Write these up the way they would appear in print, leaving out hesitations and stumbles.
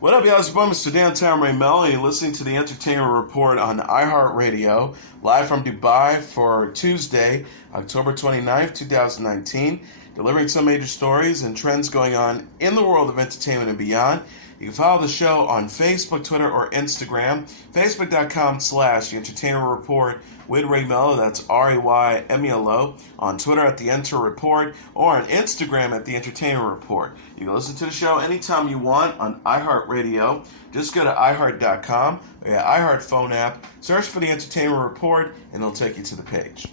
What up, y'all? It's Mr. Downtown Melo, and you're listening to the Entertainment Report on iHeartRadio, live from Dubai for Tuesday, October 29th, 2019, delivering some major stories and trends going on in the world of entertainment and beyond. You can follow the show on Facebook, Twitter, or Instagram. Facebook.com/The Entertainment Report with Ray Melo, that's RAYMELO. On Twitter at The Enter Report, or on Instagram at The Entertainment Report. You can listen to the show anytime you want on iHeartRadio. Just go to iHeart.com or your iHeart phone app, search for The Entertainment Report, and it'll take you to the page.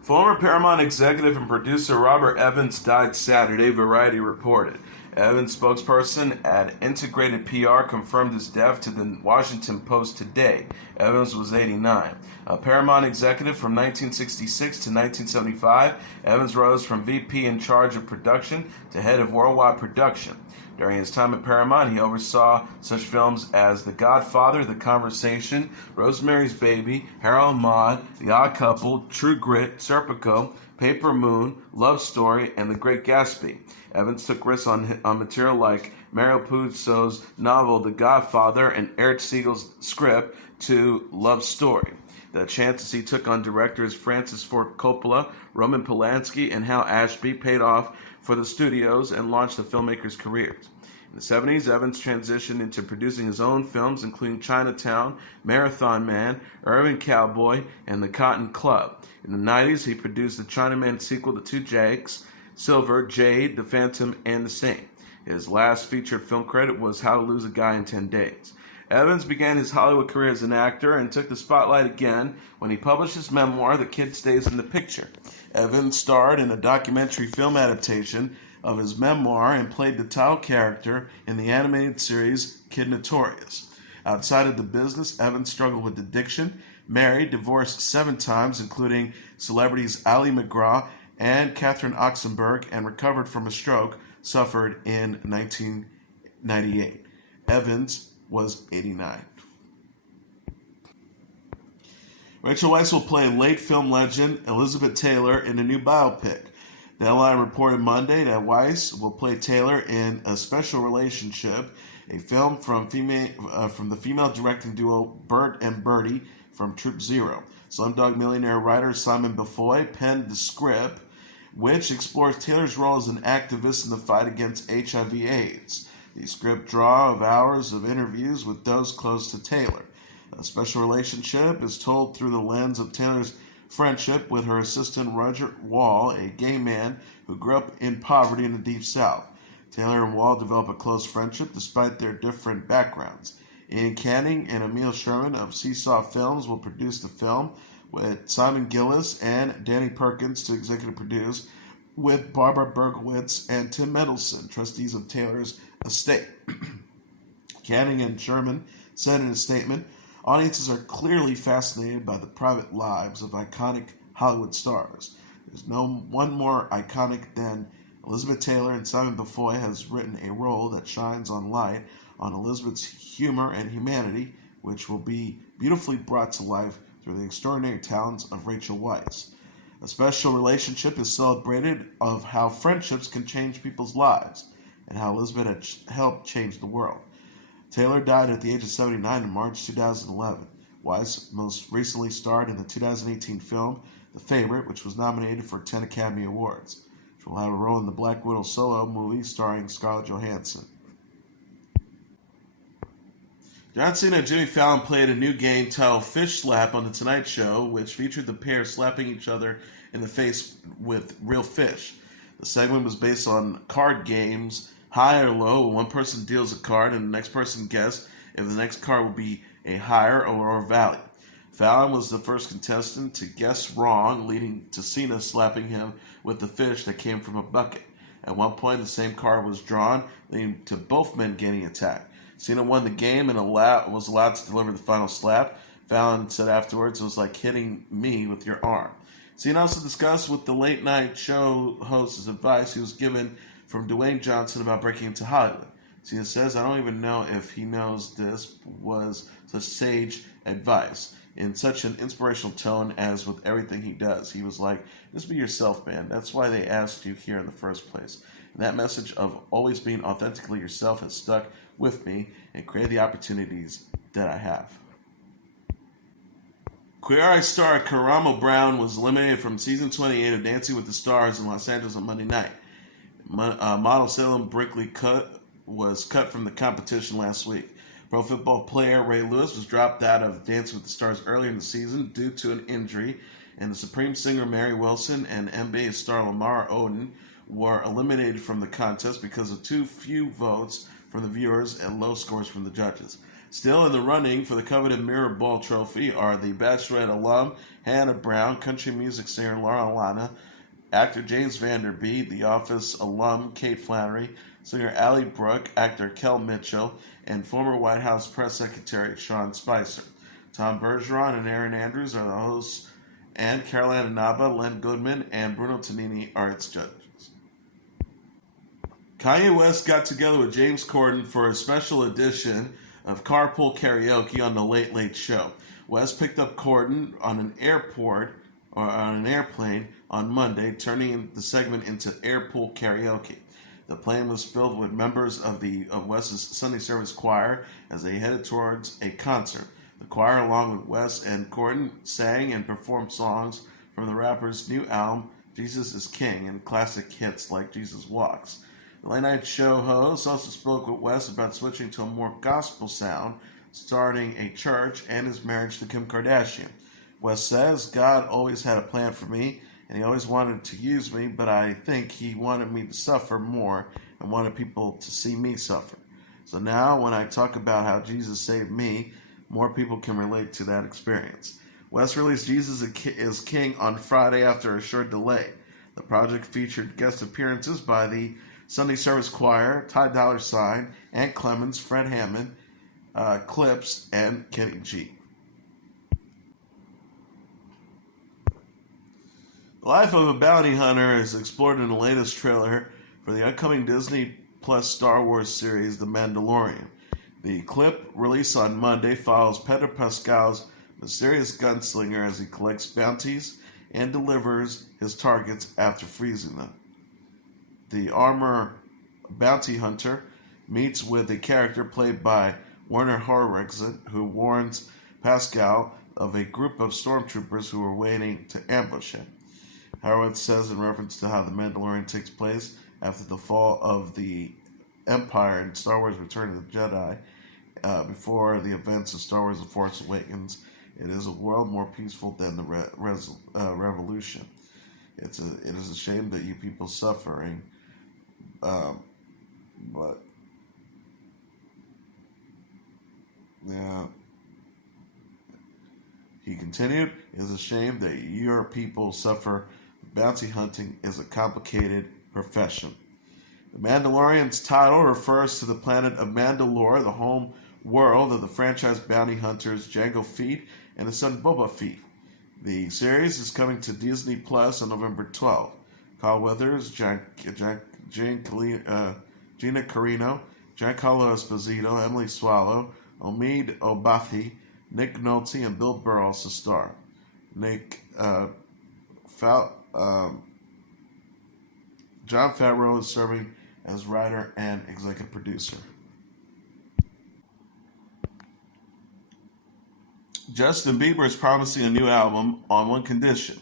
Former Paramount executive and producer Robert Evans died Saturday, Variety reported. Evans' spokesperson at Integrated PR confirmed his death to the Washington Post today. Evans was 89. A Paramount executive from 1966 to 1975, Evans rose from VP in charge of production to head of worldwide production. During his time at Paramount, he oversaw such films as The Godfather, The Conversation, Rosemary's Baby, Harold and Maude, The Odd Couple, True Grit, Serpico, Paper Moon, Love Story, and The Great Gatsby. Evans took risks on material like Mario Puzo's novel The Godfather and Eric Siegel's script to Love Story. The chances he took on directors Francis Ford Coppola, Roman Polanski, and Hal Ashby paid off for the studios and launched the filmmakers' careers. In the 70s, Evans transitioned into producing his own films, including Chinatown, Marathon Man, Urban Cowboy, and The Cotton Club. In the 90s, he produced the Chinaman sequel to Two Jakes, Silver, Jade, The Phantom, and The Saint. His last featured film credit was How to Lose a Guy in 10 Days. Evans began his Hollywood career as an actor and took the spotlight again when he published his memoir, The Kid Stays in the Picture. Evans starred in a documentary film adaptation of his memoir and played the title character in the animated series Kid Notorious. Outside of the business, Evans struggled with addiction, married, divorced 7 times, including celebrities Ali MacGraw and Catherine Oxenberg, and recovered from a stroke suffered in 1998. Evans was 89. Rachel Weisz will play late film legend Elizabeth Taylor in a new biopic. The Headline reported Monday that Weisz will play Taylor in A Special Relationship, a film from the female directing duo Bert and Bertie from Troop Zero. Slumdog Millionaire writer Simon Beaufoy penned the script, which explores Taylor's role as an activist in the fight against HIV/AIDS. The script draws of hours of interviews with those close to Taylor. A Special Relationship is told through the lens of Taylor's friendship with her assistant Roger Wall, a gay man who grew up in poverty in the Deep South. Taylor and Wall develop a close friendship despite their different backgrounds. Ian Canning and Emil Sherman of Seesaw Films will produce the film, with Simon Gillis and Danny Perkins to executive produce, with Barbara Berkowitz and Tim Mendelsohn, trustees of Taylor's estate. Canning and Sherman said in a statement, "Audiences are clearly fascinated by the private lives of iconic Hollywood stars. There's no one more iconic than Elizabeth Taylor, and Simon Beaufoy has written a role that shines on light on Elizabeth's humor and humanity, which will be beautifully brought to life through the extraordinary talents of Rachel Weisz. A Special Relationship is celebrated of how friendships can change people's lives and how Elizabeth had helped change the world." Taylor died at the age of 79 in March 2011. Weisz most recently starred in the 2018 film The Favorite, which was nominated for 10 Academy Awards. She will have a role in the Black Widow solo movie starring Scarlett Johansson. John Cena and Jimmy Fallon played a new game titled Fish Slap on The Tonight Show, which featured the pair slapping each other in the face with real fish. The segment was based on card games, high or low, when one person deals a card and the next person guesses if the next card will be a higher or lower value. Fallon was the first contestant to guess wrong, leading to Cena slapping him with the fish that came from a bucket. At one point, the same card was drawn, leading to both men getting attacked. Cena won the game and was allowed to deliver the final slap. Fallon said afterwards, "It was like hitting me with your arm." Cena also discussed with the late night show host's advice he was given from Dwayne Johnson about breaking into Hollywood. Cena says, "I don't even know if he knows this was such sage advice. In such an inspirational tone as with everything he does. He was like, just be yourself, man. That's why they asked you here in the first place. And that message of always being authentically yourself has stuck with me and created the opportunities that I have. Queer Eye star Karamo Brown was eliminated from season 28 of Dancing with the Stars in Los Angeles on Monday night. Model Salem Brinkley was cut from the competition last week. Pro football player Ray Lewis was dropped out of Dancing with the Stars earlier in the season due to an injury, and the Supreme singer Mary Wilson and NBA star Lamar Odom were eliminated from the contest because of too few votes from the viewers and low scores from the judges. Still in the running for the coveted Mirror Ball Trophy are the Bachelorette alum Hannah Brown, country music singer Laura Lana, actor James Vanderbeek, The Office alum Kate Flannery, singer Allie Brooke, actor Kel Mitchell, and former White House press secretary Sean Spicer. Tom Bergeron and Aaron Andrews are the hosts, and Carolina Naba, Len Goodman, and Bruno Tonini are its judges. Kanye West got together with James Corden for a special edition of Carpool Karaoke on the Late Late Show. West picked up Corden on an airplane on Monday, turning the segment into Airpool Karaoke. The plane was filled with members of West's Sunday service choir as they headed towards a concert. The choir, along with West and Corden, sang and performed songs from the rapper's new album, Jesus is King, and classic hits like Jesus Walks. The late night show host also spoke with West about switching to a more gospel sound, starting a church, and his marriage to Kim Kardashian. West says, God always had a plan for me, and he always wanted to use me, but I think he wanted me to suffer more and wanted people to see me suffer. So now when I talk about how Jesus saved me, more people can relate to that experience. West released Jesus is King on Friday after a short delay. The project featured guest appearances by the Sunday Service Choir, Ty Dolla $ign, Ant Clemens, Fred Hammond, Clips, and Kenny G. The life of a bounty hunter is explored in the latest trailer for the upcoming Disney Plus Star Wars series, The Mandalorian. The clip, released on Monday, follows Pedro Pascal's mysterious gunslinger as he collects bounties and delivers his targets after freezing them. The armor bounty hunter meets with a character played by Werner Herzog, who warns Pascal of a group of stormtroopers who are waiting to ambush him. Howard says, in reference to how The Mandalorian takes place after the fall of the Empire in Star Wars Return of the Jedi, before the events of Star Wars The Force Awakens, it is a world more peaceful than the revolution. It is a shame that you people suffering, but yeah. He continued, it is a shame that your people suffer. Bounty hunting is a complicated profession. The Mandalorian's title refers to the planet of Mandalore, the home world of the franchise bounty hunters Jango Fett and his son Boba Fett. The series is coming to Disney Plus on November 12th. Carl Weathers, Gina Carino, Giancarlo Esposito, Emily Swallow, Omid Obafi, Nick Nolte, and Bill Burr also star. Jon Favreau is serving as writer and executive producer. Justin Bieber is promising a new album on one condition.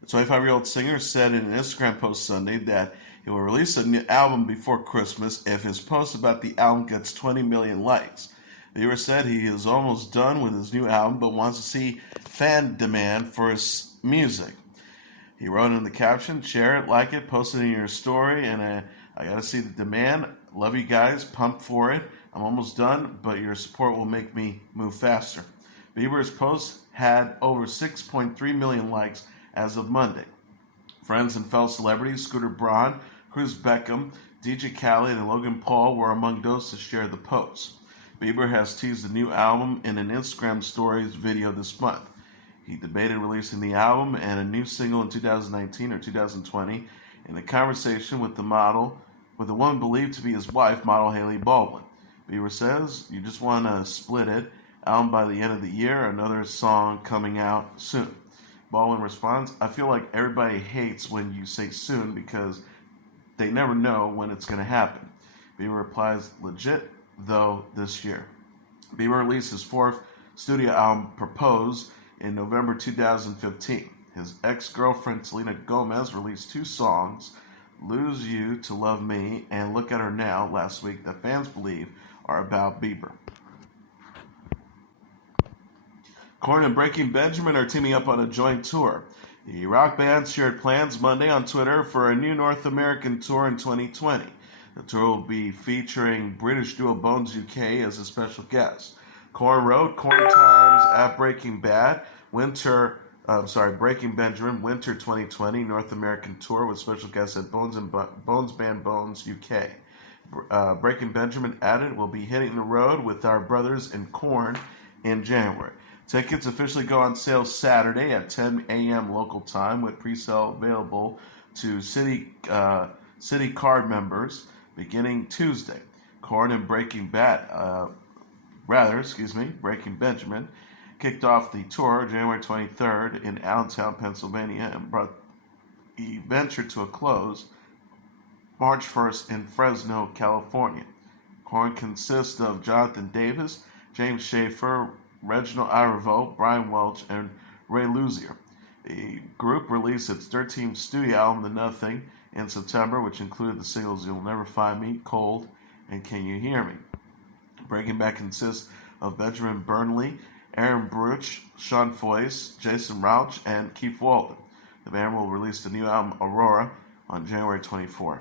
The 25-year-old singer said in an Instagram post Sunday that he will release a new album before Christmas if his post about the album gets 20 million likes. Bieber said he is almost done with his new album but wants to see fan demand for his music. He wrote in the caption, share it, like it, post it in your story, and I gotta see the demand. Love you guys, pumped for it. I'm almost done, but your support will make me move faster. Bieber's post had over 6.3 million likes as of Monday. Friends and fellow celebrities Scooter Braun, Cruz Beckham, DJ Khaled, and Logan Paul were among those to share the post. Bieber has teased the new album in an Instagram Stories video this month. He debated releasing the album and a new single in 2019 or 2020 in a conversation with the woman believed to be his wife, model Haley Baldwin. Bieber says, you just want to split it, album by the end of the year, another song coming out soon. Baldwin responds, I feel like everybody hates when you say soon because they never know when it's going to happen. Bieber replies, legit, though, this year. Bieber released his fourth studio album, Propose, in November 2015. His ex-girlfriend, Selena Gomez, released 2 songs, Lose You to Love Me and Look at Her Now, last week, that fans believe are about Bieber. Korn and Breaking Benjamin are teaming up on a joint tour. The rock band shared plans Monday on Twitter for a new North American tour in 2020. The tour will be featuring British duo Bones UK as a special guest. Korn wrote, Korn Times at Breaking Benjamin, Winter 2020 North American Tour with special guests at Bones Band Bones UK. Breaking Benjamin added, we'll be hitting the road with our brothers in Korn in January. Tickets officially go on sale Saturday at 10 a.m. local time, with pre-sale available to City Card members beginning Tuesday. Korn and Breaking Benjamin kicked off the tour January 23rd in Allentown, Pennsylvania, and brought the venture to a close March 1st in Fresno, California. Korn consists of Jonathan Davis, James Schaefer, Reginald Irovo, Brian Welch, and Ray Luzier. The group released its 13th studio album, The Nothing, in September, which included the singles You'll Never Find Me, Cold, and Can You Hear Me. Breaking Back consists of Benjamin Burnley, Aaron Bruch, Sean Foyce, Jason Rauch, and Keith Walden. The band will release the new album, Aurora, on January 24th.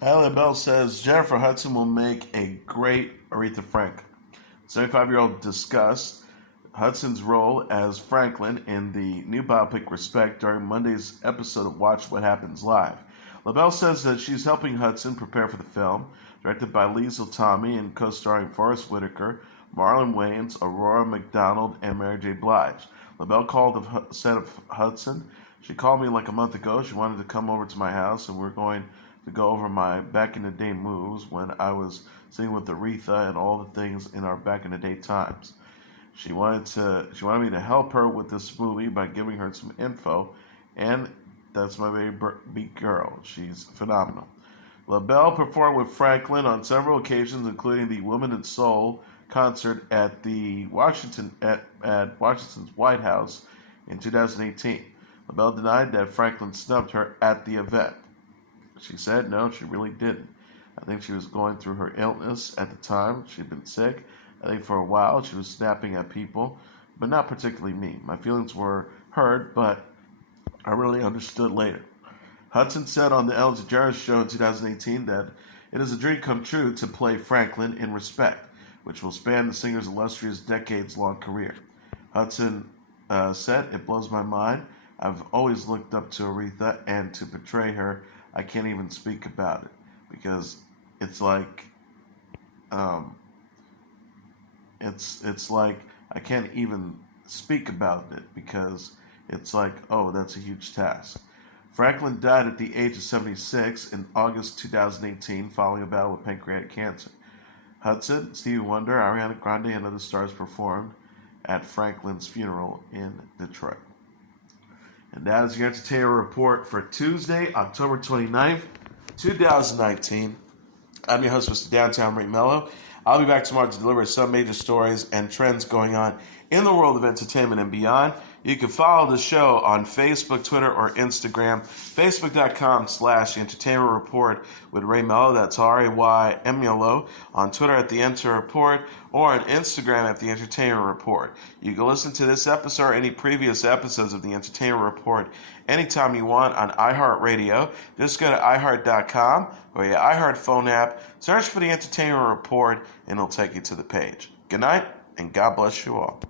Patti LaBelle says Jennifer Hudson will make a great Aretha Franklin. 75-year-old discussed Hudson's role as Franklin in the new biopic Respect during Monday's episode of Watch What Happens Live. LaBelle says that she's helping Hudson prepare for the film, directed by Liesl Tommy and co-starring Forrest Whitaker, Marlon Wayans, Aurora McDonald, and Mary J. Blige. LaBelle said of Hudson, she called me like a month ago. She wanted to come over to my house, and we're going to go over my back-in-the-day moves when I was singing with Aretha and all the things in our back-in-the-day times. She wanted me to help her with this movie by giving her some info, and that's my baby girl. She's phenomenal. LaBelle performed with Franklin on several occasions, including the Women in Soul concert at Washington's White House in 2018. LaBelle denied that Franklin snubbed her at the event. She said no, she really didn't. I think she was going through her illness at the time. She'd been sick. I think for a while she was snapping at people, but not particularly me. My feelings were hurt, but I really understood later. Hudson said on the Ellen DeGeneres show in 2018 that it is a dream come true to play Franklin in Respect, which will span the singer's illustrious decades-long career. Hudson said, it blows my mind. I've always looked up to Aretha, and to portray her, I can't even speak about it, because it's like, it's like I can't even speak about it, because it's like, oh, that's a huge task. Franklin died at the age of 76 in August 2018 following a battle with pancreatic cancer. Hudson, Stevie Wonder, Ariana Grande, and other stars performed at Franklin's funeral in Detroit. And that is your Entertainment Report for Tuesday, October 29th, 2019. I'm your host, Mr. Downtown Rick Melo. I'll be back tomorrow to deliver some major stories and trends going on in the world of entertainment and beyond. You can follow the show on Facebook, Twitter, or Instagram. Facebook.com/Entertainment Report with Ray Melo. That's RAYMELO. On Twitter at The Enter Report, or on Instagram at The Entertainment Report. You can listen to this episode or any previous episodes of The Entertainment Report anytime you want on iHeartRadio. Just go to iHeart.com or your iHeart phone app. Search for The Entertainment Report, and it'll take you to the page. Good night, and God bless you all.